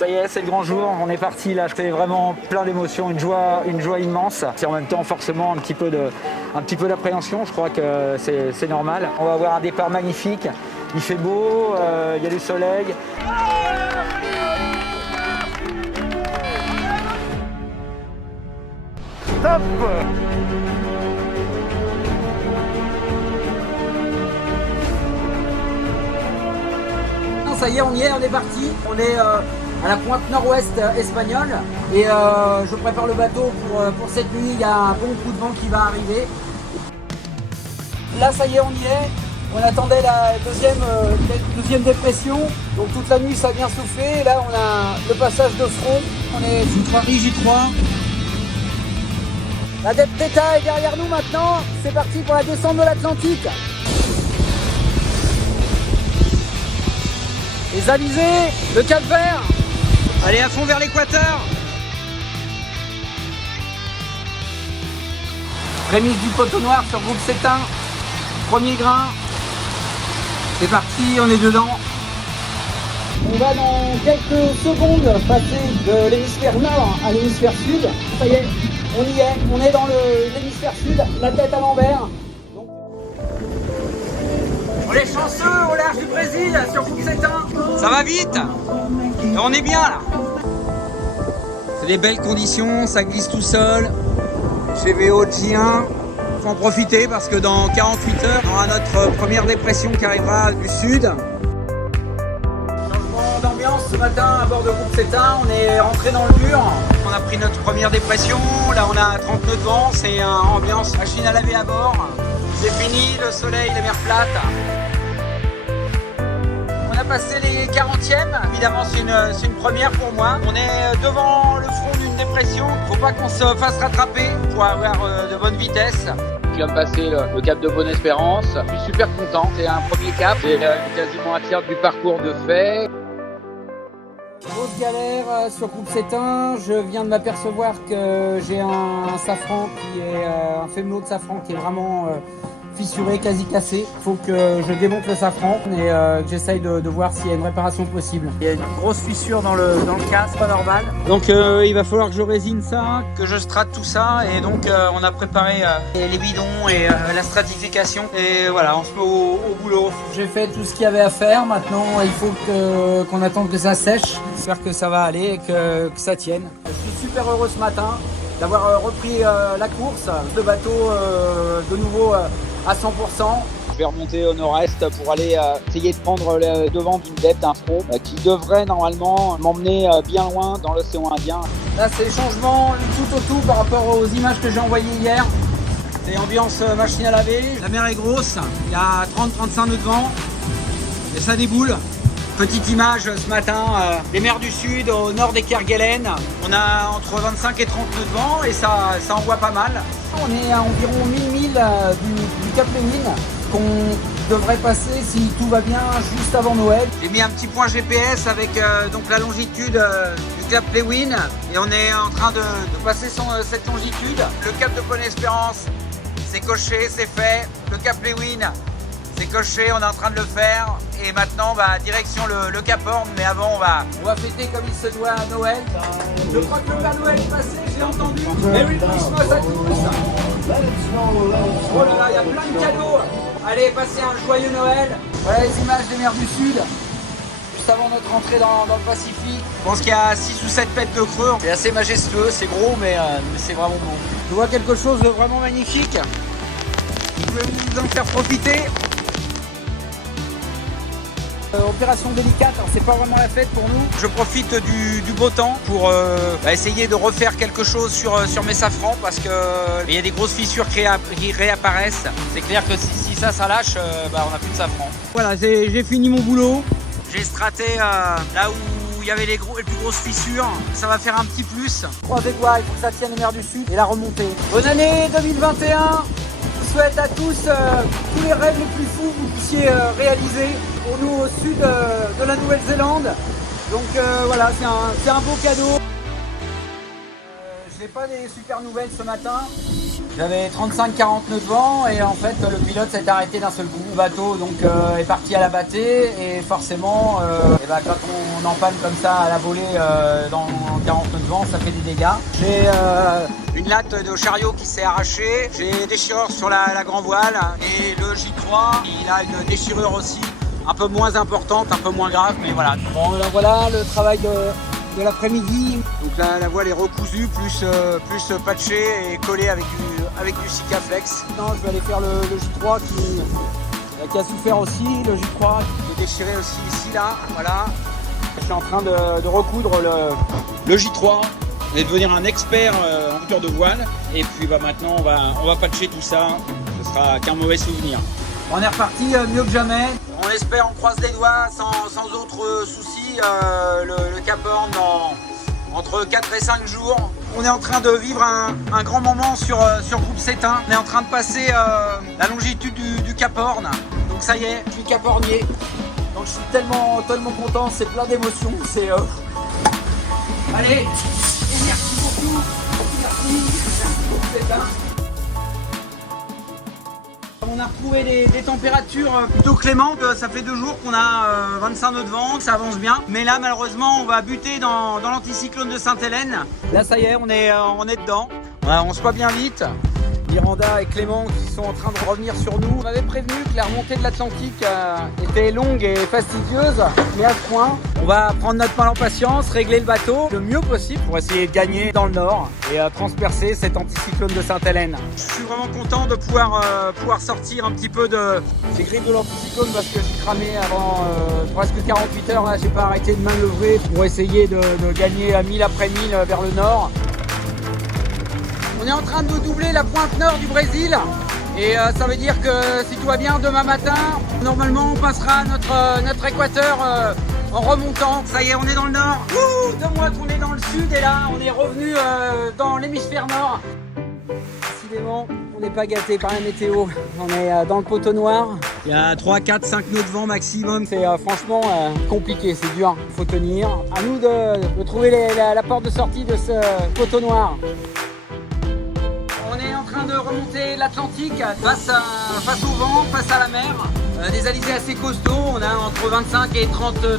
Ça y est, c'est le grand jour, on est parti là, c'est vraiment plein d'émotions, une joie immense. C'est en même temps forcément un petit peu d'appréhension, je crois que c'est normal. On va avoir un départ magnifique, il fait beau, il y a du soleil. Top! Ça y est, on y est, on est parti. On est à la pointe nord-ouest espagnole et je prépare le bateau pour cette nuit. Il y a un bon coup de vent qui va arriver. Là, ça y est, on y est. On attendait la deuxième dépression. Donc toute la nuit, ça a bien soufflé. Là, on a le passage de front. On est sous J3. La Deep Theta est derrière nous maintenant. C'est parti pour la descente de l'Atlantique. Les alizés, le Cap Vert. Allez à fond vers l'équateur. Rémise du poteau noir sur groupe Cétain. Premier grain. C'est parti, on est dedans. On va dans quelques secondes passer de l'hémisphère nord à l'hémisphère sud. Ça y est, on y est. On est dans l'hémisphère sud, la tête à l'envers. On est chanceux au large du Brésil sur groupe Cétain. Ça va vite. Et on est bien là. C'est des belles conditions, ça glisse tout seul. Chez VO-J1. Faut en profiter parce que dans 48 heures, on aura notre première dépression qui arrivera du sud. Changement d'ambiance ce matin à bord de groupe Cétain. On est rentré dans le mur. On a pris notre première dépression. Là, on a 30 nœuds de vent. C'est une ambiance machine à laver à bord. C'est fini, le soleil, les mers plates. On a passé les 40e, évidemment c'est une première pour moi. On est devant le front d'une dépression, faut pas qu'on se fasse rattraper pour avoir de bonnes vitesses. Je viens de passer le cap de Bonne-Espérance, je suis super content, c'est un premier cap, c'est quasiment un tiers du parcours de fait. Grosse galère sur groupe Cétain, je viens de m'apercevoir que j'ai un safran qui est un fémlo de safran qui est vraiment fissuré, quasi cassé. Il faut que je démonte le safran et que j'essaye de voir s'il y a une réparation possible. Il y a une grosse fissure dans le casque, pas normal. Donc il va falloir que je résine ça, que je strate tout ça et donc on a préparé les bidons et la stratification et voilà, on se met au boulot. J'ai fait tout ce qu'il y avait à faire, maintenant il faut qu'on attende que ça sèche. J'espère que ça va aller et que ça tienne. Je suis super heureux ce matin d'avoir repris la course, le bateau de nouveau à 100%. Je vais remonter au nord-est pour aller essayer de prendre le devant d'une dette, d'un front qui devrait normalement m'emmener bien loin dans l'océan Indien. Là c'est le changement du tout au tout par rapport aux images que j'ai envoyées hier. C'est ambiance machine à laver, la mer est grosse, il y a 30-35 nœuds de vent et ça déboule. Petite image ce matin, les mers du sud au nord des Kerguelen. On a entre 25 et 30 nœuds de vent et ça envoie pas mal. On est à environ 1000 milles du Cap Lewin qu'on devrait passer si tout va bien juste avant Noël. J'ai mis un petit point GPS avec donc la longitude du Cap Lewin et on est en train de passer cette longitude. Le Cap de Bonne-Espérance, c'est coché, c'est fait. Le Cap Lewin, c'est coché, on est en train de le faire et maintenant direction le Cap Horn, mais avant on va fêter comme il se doit à Noël. Je crois que le Père Noël est passé, j'ai entendu. Merry Christmas à tous. Oh là là, il y a plein de cadeaux. Allez, passez un joyeux Noël. Voilà les images des mers du Sud, juste avant notre entrée dans le Pacifique. Je pense qu'il y a 6 ou 7 mètres de creux. C'est assez majestueux, c'est gros, mais c'est vraiment beau. Je vois quelque chose de vraiment magnifique. Je vais vous en faire profiter. Opération délicate, alors c'est pas vraiment la fête pour nous. Je profite du beau temps pour essayer de refaire quelque chose sur mes safrans parce que il y a des grosses fissures qui réapparaissent. C'est clair que si ça lâche, on n'a plus de safran. Voilà, j'ai fini mon boulot. J'ai straté là où il y avait les plus grosses fissures. Ça va faire un petit plus. Croisez les doigts, il faut que ça tienne les mers du Sud et la remontée. Bonne année 2021. Je souhaite à tous tous les rêves les plus fous que vous puissiez réaliser pour nous au sud de la Nouvelle-Zélande. Donc voilà, c'est un beau cadeau. Je n'ai pas des super nouvelles ce matin. J'avais 35-40 nœuds de vent et en fait le pilote s'est arrêté d'un seul coup. Le bateau donc est parti à la bâtée et forcément quand on en panne comme ça à la volée dans 40 nœuds de vent, ça fait des dégâts. J'ai une latte de chariot qui s'est arrachée, j'ai une déchirure sur la grand voile et le J3 il a une déchirure aussi un peu moins importante, un peu moins grave, mais voilà. Bon là, voilà le travail de l'après-midi. Donc là, la voile est recousue, plus patchée et collée avec du Sikaflex. Maintenant, je vais aller faire le J3 qui a souffert aussi, le J3 qui est déchiré aussi ici, là, voilà. Je suis en train de recoudre le J3 et devenir un expert en couture de voile. Et puis maintenant, on va patcher tout ça. Ce sera qu'un mauvais souvenir. On est reparti mieux que jamais. On espère, on croise les doigts sans autre souci. Le Cap Horn entre 4 et 5 jours. On est en train de vivre un grand moment sur Groupe Cétain. On est en train de passer la longitude du Cap Horn. Donc ça y est, je suis Cap Hornier. Donc je suis tellement content, c'est plein d'émotions. Allez, et merci beaucoup. Merci Groupe Cétain. On a retrouvé des températures plutôt clémentes. Ça fait 2 jours qu'on a 25 nœuds de vent, ça avance bien. Mais là, malheureusement, on va buter dans l'anticyclone de Sainte-Hélène. Là, ça y est, on est dedans. On se voit bien vite. Miranda et Clément qui sont en train de revenir sur nous. On avait prévenu que la remontée de l'Atlantique était longue et fastidieuse, mais à ce point, on va prendre notre mal en patience, régler le bateau le mieux possible pour essayer de gagner dans le nord et transpercer cet anticyclone de Sainte-Hélène. Je suis vraiment content de pouvoir sortir un petit peu de ces griffes de l'anticyclone parce que j'ai cramé avant presque 48 heures. Là, j'ai pas arrêté de manœuvrer pour essayer de gagner à 1000 après 1000 vers le nord. On est en train de doubler la pointe nord du Brésil et ça veut dire que si tout va bien demain matin, normalement on passera notre équateur en remontant. Ça y est, on est dans le nord. 2 mois qu'on est dans le sud et là on est revenu dans l'hémisphère nord. Décidément, on n'est pas gâté par la météo. On est dans le poteau noir. Il y a 3, 4, 5 nœuds de vent maximum. C'est franchement compliqué, c'est dur. Il faut tenir. À nous de trouver la porte de sortie de ce poteau noir. On est en train de remonter l'Atlantique face au vent, face à la mer. Des alizés assez costauds, on a entre 25 et 30 nœuds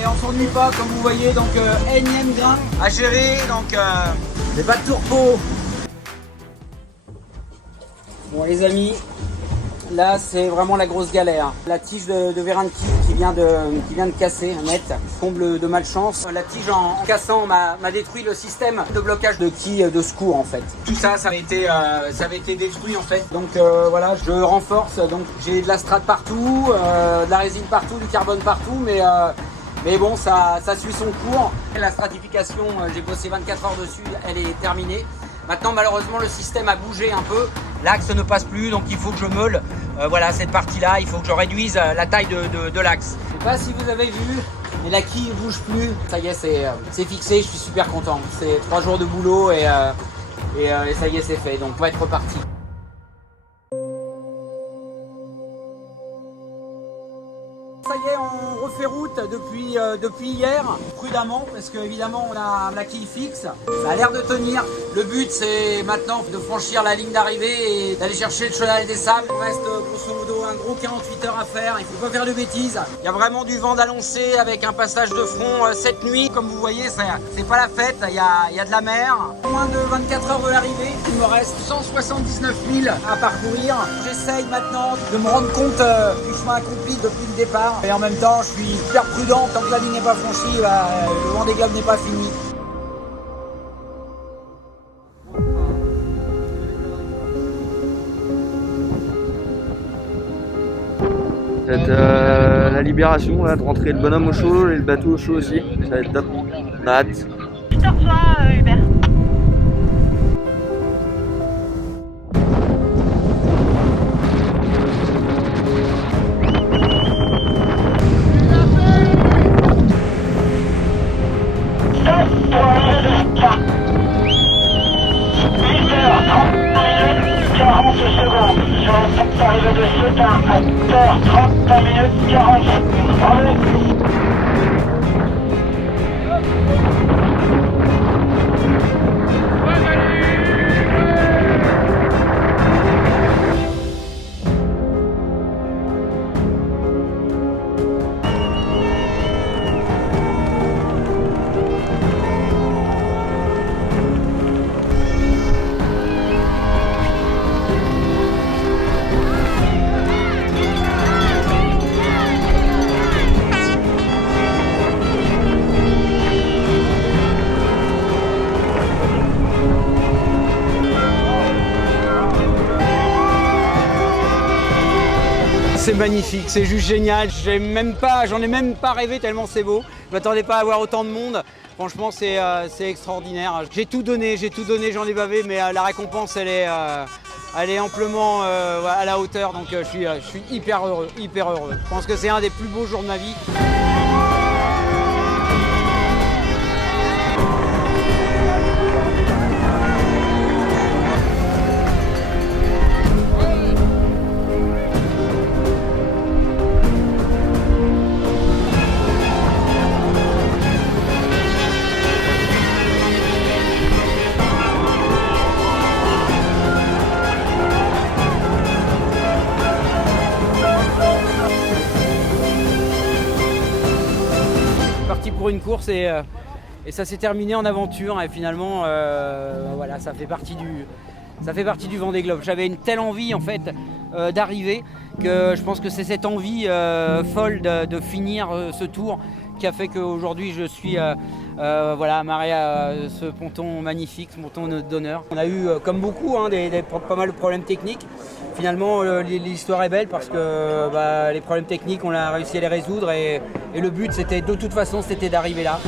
et on s'ennuie pas comme vous voyez, donc énième grain à gérer, donc les pas de tourpeau. Bon les amis, là c'est vraiment la grosse galère. La tige de Véranti qui vient de casser net, comble de malchance. La tige en cassant m'a détruit le système de blocage de quille de secours en fait. Tout ça, ça avait été détruit en fait. Donc voilà, je renforce. Donc j'ai de la strate partout, de la résine partout, du carbone partout, mais bon, ça suit son cours. La stratification, j'ai bossé 24 heures dessus, elle est terminée. Maintenant, malheureusement, le système a bougé un peu. L'axe ne passe plus, donc il faut que je meule voilà, cette partie-là. Il faut que je réduise la taille de l'axe. Je ne sais pas si vous avez vu, mais la quille ne bouge plus. Ça y est, c'est fixé. Je suis super content. C'est 3 jours de boulot et ça y est, c'est fait. Donc, on va être reparti. Ça y est, on refait route depuis hier, prudemment, parce qu'évidemment on a la quille fixe. Ça a l'air de tenir. Le but c'est maintenant de franchir la ligne d'arrivée et d'aller chercher le chenal des sables. Il reste grosso modo un gros 48 heures à faire, il ne faut pas faire de bêtises. Il y a vraiment du vent d'annoncer avec un passage de front cette nuit. Comme vous voyez, c'est pas la fête, il y a de la mer. Moins de 24 heures de l'arrivée, il me reste 179 000 à parcourir. J'essaye maintenant de me rendre compte du chemin accompli depuis le départ. Et en même temps, je suis super prudent, tant que la ligne n'est pas franchie, le vent des globes n'est pas fini. Ça va être la libération, là, de rentrer le bonhomme au chaud et le bateau au chaud aussi. Ça va être top. On a hâte. Je te rejoins, Hubert. Arrivée de Cétain à 8h30 minutes 40 secondes. Bravo. C'est magnifique, c'est juste génial. J'en ai même pas rêvé tellement c'est beau. Je m'attendais pas à avoir autant de monde. Franchement, c'est extraordinaire. J'ai tout donné, j'en ai bavé, mais la récompense, elle est amplement à la hauteur. Donc je suis hyper heureux. Je pense que c'est un des plus beaux jours de ma vie. Pour une course et ça s'est terminé en aventure et finalement voilà, ça fait partie du Vendée Globe. J'avais une telle envie en fait d'arriver que je pense que c'est cette envie folle de finir ce tour qui a fait qu'aujourd'hui je suis voilà, amarré à ce ponton magnifique, ce ponton d'honneur. On a eu comme beaucoup pas mal de problèmes techniques. Finalement, l'histoire est belle parce que les problèmes techniques, on a réussi à les résoudre et le but, de toute façon, c'était d'arriver là.